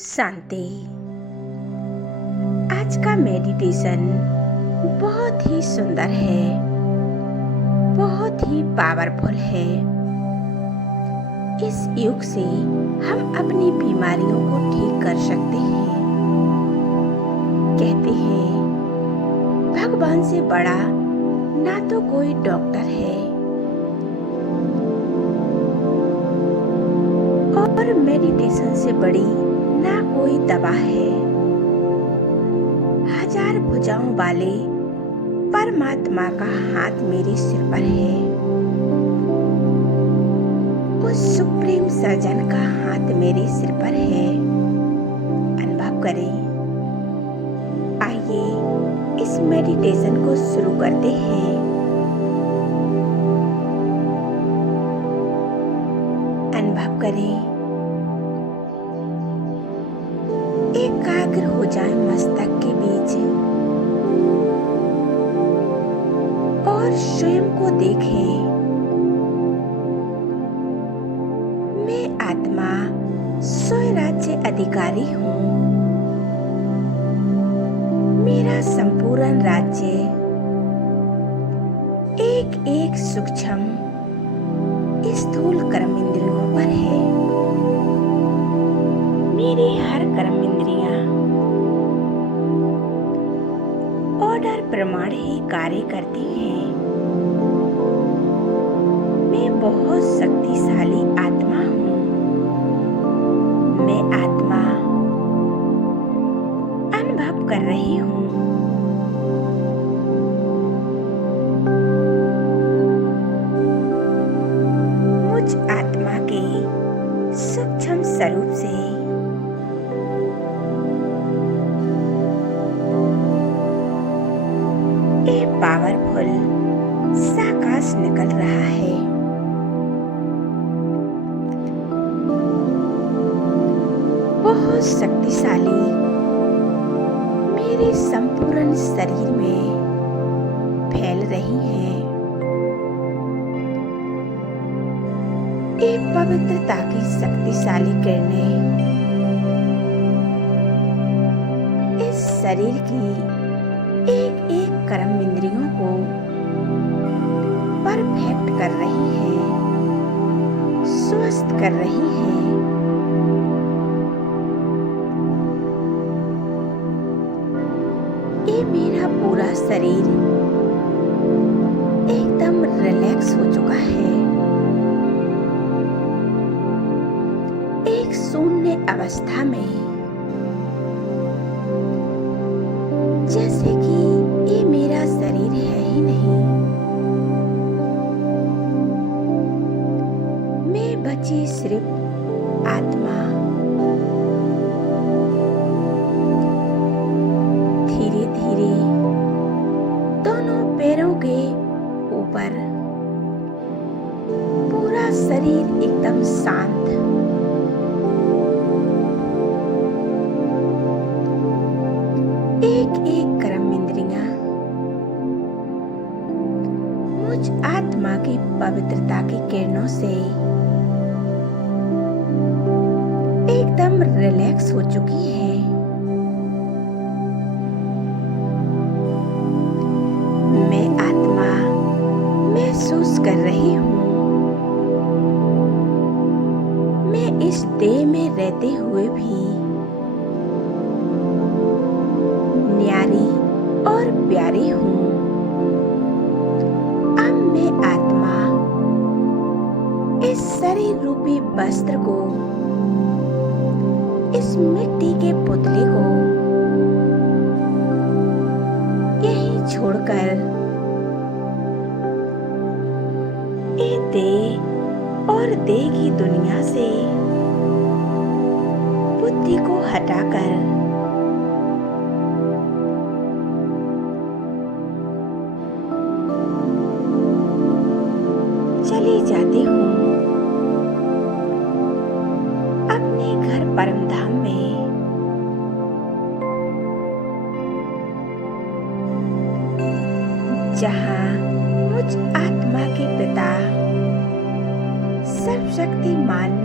शांति। आज का मेडिटेशन बहुत ही सुंदर है, बहुत ही पावरफुल है। इस योग से हम अपनी बीमारियों को ठीक कर सकते हैं। कहते हैं भगवान से बड़ा ना तो कोई डॉक्टर है और मेडिटेशन से बड़ी ना कोई दवा है। हजार भुजाओं वाले परमात्मा का हाथ मेरे सिर पर है। उस सुप्रीम सर्जन का हाथ मेरे सिर पर है। अनुभव करें। आइए इस मेडिटेशन को शुरू करते हैं। अनुभव करें। एकाग्र हो जाए मस्तक के बीच और स्वयं को देखें। मैं आत्मा स्वयं राज्य अधिकारी हूँ। मेरा संपूर्ण राज्य एक एक सूक्ष्म स्थूल कर्म इंद्रियों पर है। मेरी हर कर्म इंद्रियां ऑर्डर प्रमाण ही कार्य करती हैं। मैं बहुत शक्तिशाली आत्मा हूँ। मैं आत्मा अनुभव कर रही हूँ। मुझ आत्मा के सूक्ष्म स्वरूप से पावरफुल आकाश निकल रहा है। बहुत शक्तिशाली मेरे संपूर्ण शरीर में फैल रही है। ये पवित्रता की शक्तिशाली किरणें इस शरीर की एक एक कर्म इंद्रियों को परफेक्ट कर रही है, स्वस्थ कर रही है। ये मेरा पूरा शरीर एकदम रिलैक्स हो चुका है। एक शून्य अवस्था में, जैसे कि ये मेरा शरीर है ही नहीं। मैं बची सिर्फ आत्मा। धीरे धीरे दोनों पैरों के ऊपर पूरा शरीर एकदम शांत। एक एक कर्म इंद्रियां मुझ आत्मा की पवित्रता की किरणों से एकदम रिलैक्स हो चुकी है। मैं आत्मा महसूस कर रही हूँ। मैं इस देह में रहते हुए भी न्यारी और प्यारी हूँ। अब मैं आत्मा इस शरीर रूपी वस्त्र को, इस मिट्टी के पुतले को यहीं छोड़कर ये देह और देह की दुनिया से बुद्धि को हटाकर चली जाती हूँ अपने घर परम धाम में। जहाँ मुझ आत्मा के पिता सर्वशक्तिमान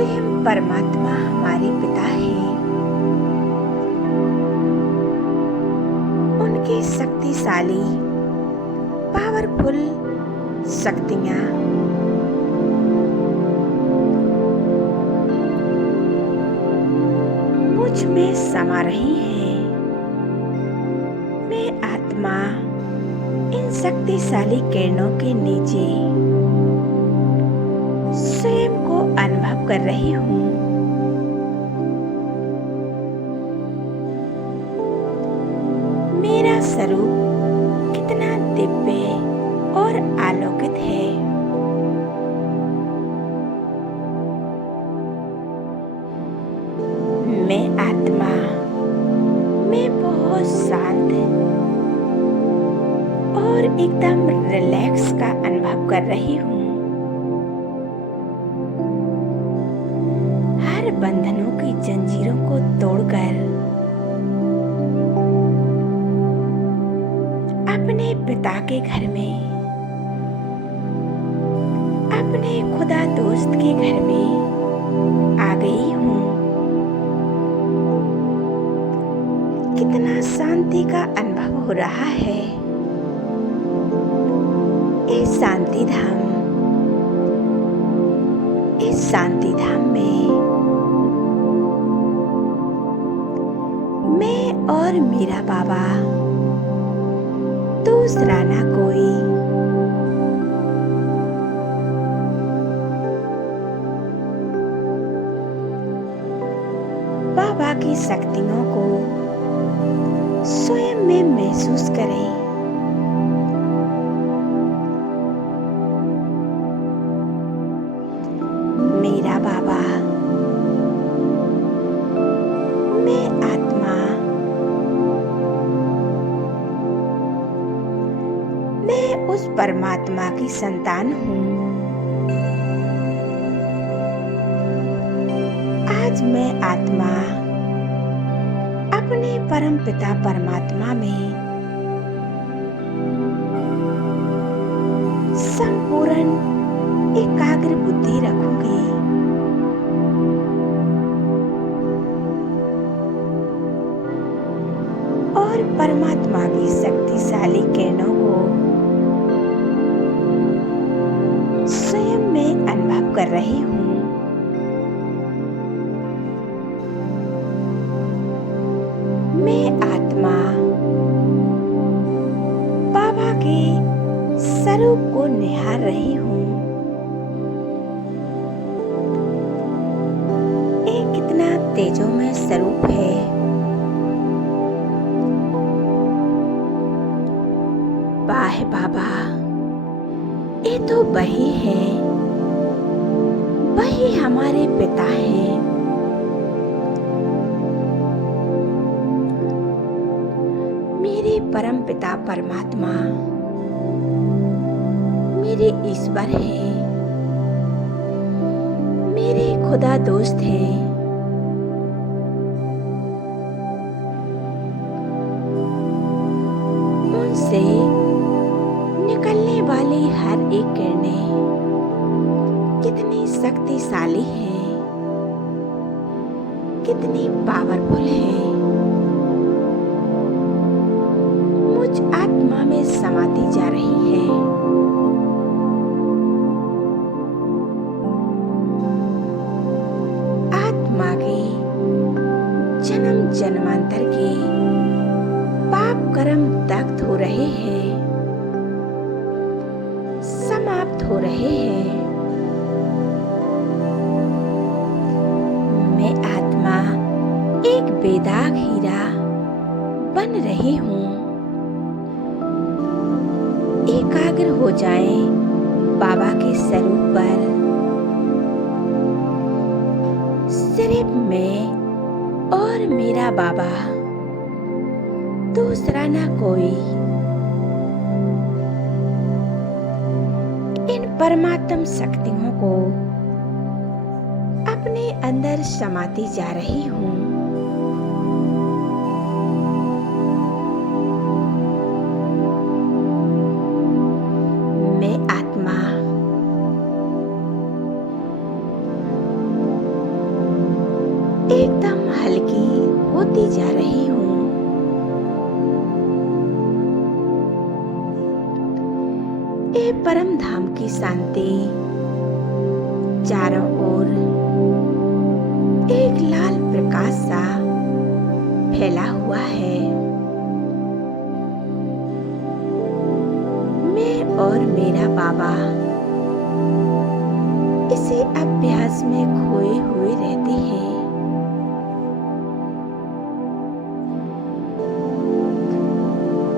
स्वयं परमात्मा हमारे पिता हैं। उनकी शक्तिशाली पावरफुल शक्तियां मुझ में समा रही हैं। मैं आत्मा इन शक्तिशाली किरणों के नीचे स्वयं को अनुभव कर रही हूँ। मेरा स्वरूप कितना दिव्य और अलौकिक है। मैं आत्मा में बहुत शांत और एकदम रिलैक्स का अनुभव कर रही हूँ। हर बंधनों की जंजीरों को तोड़कर अपने पिता के घर में, अपने खुदा दोस्त के घर में आ गई हूँ। कितना शांति का अनुभव हो रहा है। इस शांति धाम में मैं और मेरा बाबा, दूसरा ना कोई। बाबा की शक्तियों को स्वयं में महसूस करें। मेरा बाबा, मैं आत्मा, मैं उस परमात्मा की संतान हूँ। आज मैं आत्मा अपने परम पिता परमात्मा में संपूर्ण एकाग्र बुद्धि रखूंगी। और परमात्मा की शक्तिशाली किरणों को स्वयं में अनुभव कर रही हूँ। मैं आत्मा बाबा के स्वरूप को निहार रही हूँ। ये कितना तेजोमय स्वरूप है। वाह बाबा, ये तो वही है, वही हमारे पिता हैं। मेरे परम पिता परमात्मा मेरे ईश्वर हैं, मेरे खुदा दोस्त हैं। उनसे निकलने वाली हर एक किरणें कितनी शक्तिशाली है, कितनी पावरफुल है। मुझ आत्मा में समाती जा रही है। आत्मा के जन्म जन्मांतर के पाप कर्म दग्ध हो रहे हैं, समाप्त हो रहे हैं। मैं आत्मा एक बेदाग हीरा बन रही हूँ। एकाग्र हो जाएं बाबा के स्वरूप पर। सिर्फ मैं और मेरा बाबा, दूसरा ना कोई। इन परमात्म शक्तियों को अपने अंदर समाती जा रही हूँ। मैं आत्मा एकदम हल्की होती जा रही हूँ। ये परम धाम की शांति चारों ओर एक लाल प्रकाश सा फैला हुआ है। मैं और मेरा बाबा इसी अभ्यास में खोए हुए रहते हैं।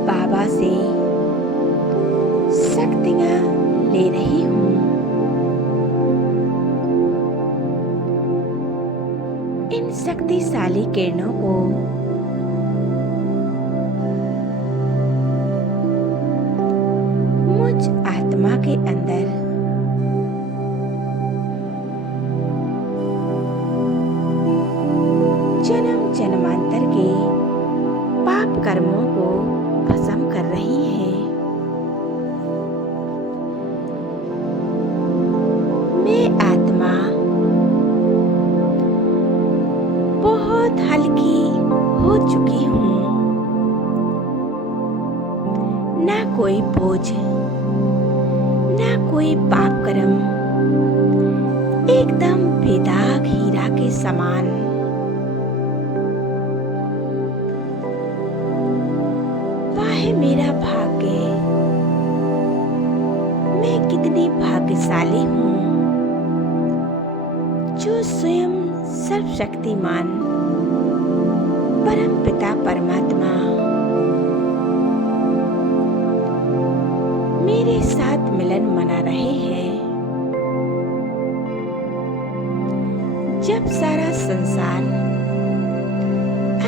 बाबा से शक्तियाँ ले रही हूँ। इन शक्तिशाली किरणों को मुझ आत्मा के अंदर जन्म जन्मांतर के पाप कर्मों को भस्म कर रही है। मैं आत्मा बहुत हल्की हो चुकी हूँ। ना कोई बोझ, ना कोई पाप कर्म, एकदम बेदाग हीरा के समान। वाह मेरा भाग्य, मैं कितनी भाग्यशाली हूँ जो स्वयं सर्वशक्तिमान परम पिता परमात्मा मेरे साथ मिलन मना रहे हैं। जब सारा संसार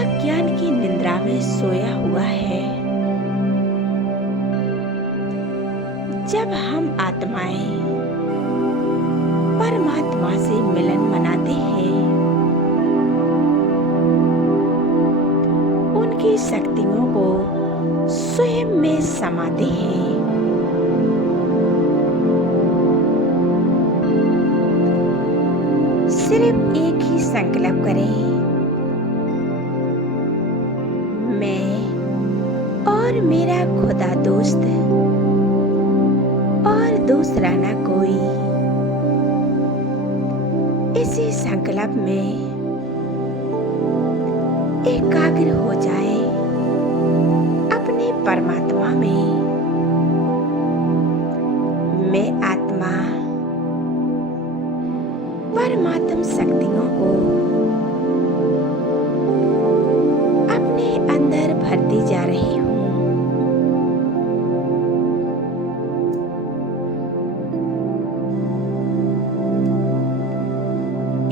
अज्ञान की निद्रा में सोया हुआ है, जब हम आत्माएं परमात्मा से मिलन मनाते हैं, उनकी शक्तियों को स्वयं में समाते हैं। सिर्फ एक ही संकल्प करें, मैं और मेरा खुदा दोस्त और दूसरा ना कोई। इसी संकल्प में एकाग्र हो जाए अपने परमात्मा में। मैं आत्मा परमात्म शक्तियों को अपने अंदर भरती जा रही हूँ।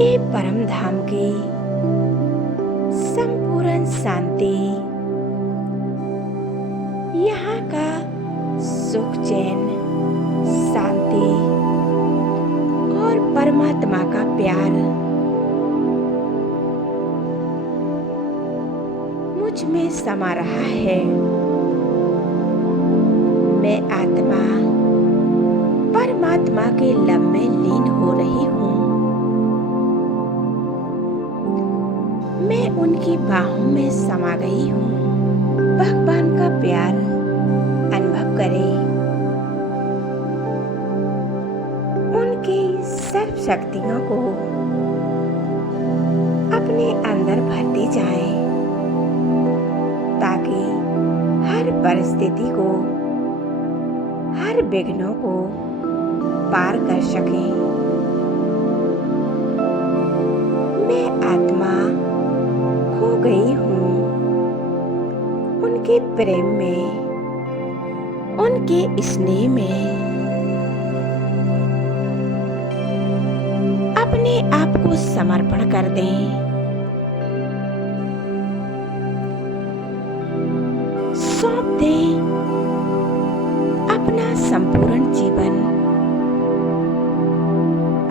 ये परम धाम की संपूर्ण शांति, यहाँ का सुख चैन, शांति और परमात्मा का प्यार मुझ में समा रहा है। मैं आत्मा परमात्मा के लब में लीन हो रही हूँ। मैं उनकी बाहों में समा गई हूँ। भगवान का प्यार अनुभव करें। उनकी सर्व शक्तियों को अपने अंदर भरती जाए ताकि हर परिस्थिति को, हर विघ्नों को पार कर सकें। मैं आत्मा खो गई हूँ उनके प्रेम में, उनके स्नेह में। अपने आप को समर्पण कर दें। सौंप दें अपना संपूर्ण जीवन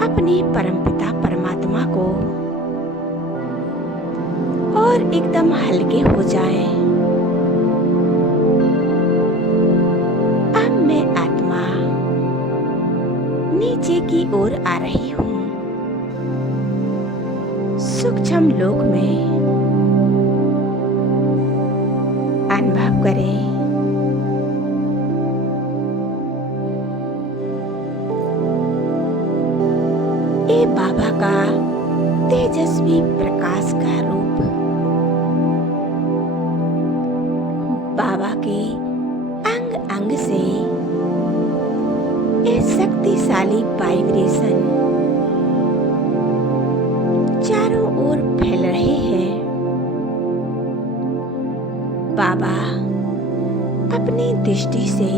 अपने परमपिता परमात्मा को और एकदम हल्के हो जाएं। अब मैं आत्मा नीचे की ओर आ रही हूँ। सूक्ष्म लोक में अनुभव करें। ये बाबा का तेजस्वी प्रकाश का रूप, बाबा के अंग अंग से ये शक्तिशाली वाइब्रेशन चारों ओर फैल रहे हैं। बाबा अपनी दृष्टि से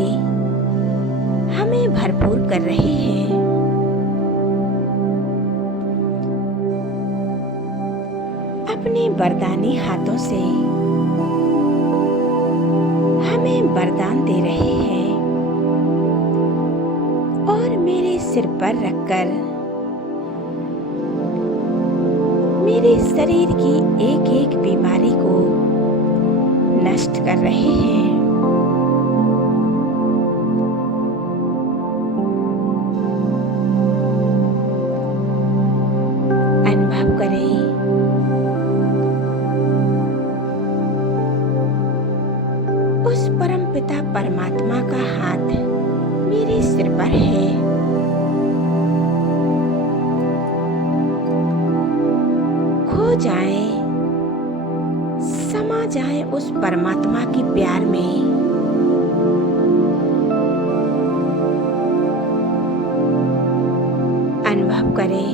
हमें भरपूर कर रहे हैं। अपने वरदानी हाथों से हमें वरदान दे रहे हैं और मेरे सिर पर रखकर मेरे शरीर की एक एक बीमारी को नष्ट कर रहे हैं। अनुभव करें उस परमपिता परमात्मा का हाथ मेरे सिर पर है। खो जाएं, समा जाएं उस परमात्मा के प्यार में। अनुभव करें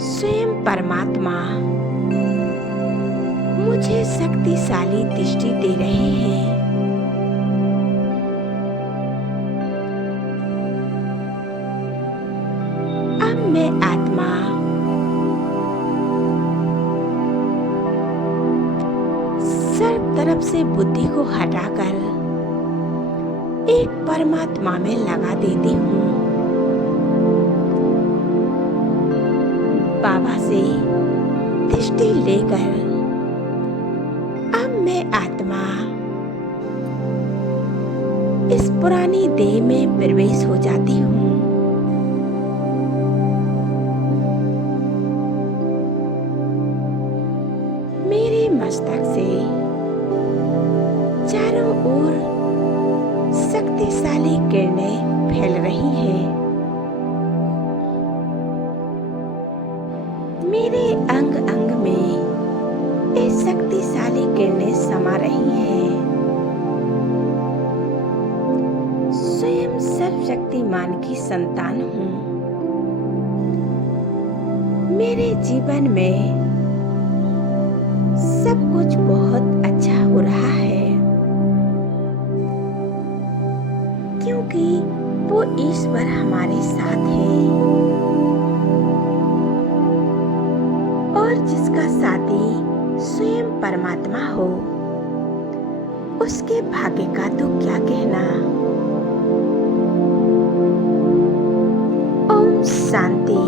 स्वयं परमात्मा मुझे शक्तिशाली दृष्टि दे रहे हैं। अब मैं आत्मा सर्व तरफ से बुद्धि को हटाकर एक परमात्मा में लगा देती हूँ। बाबा से दृष्टि लेकर अब मैं आत्मा इस पुरानी देह में प्रवेश हो जाती हूँ। मेरे मस्तक से चारों ओर शक्तिशाली किरणें फैल रही हैं। मेरे अंग अंग में ये शक्तिशाली किरणें समा रही हैं। स्वयं सर्वशक्तिमान की संतान हूँ। मेरे जीवन में सब कुछ बहुत अच्छा हो रहा है, क्योंकि वो ईश्वर हमारे साथ है और जिसका साथी स्वयं परमात्मा हो उसके भाग्य का तो क्या कहना। ओम शांति।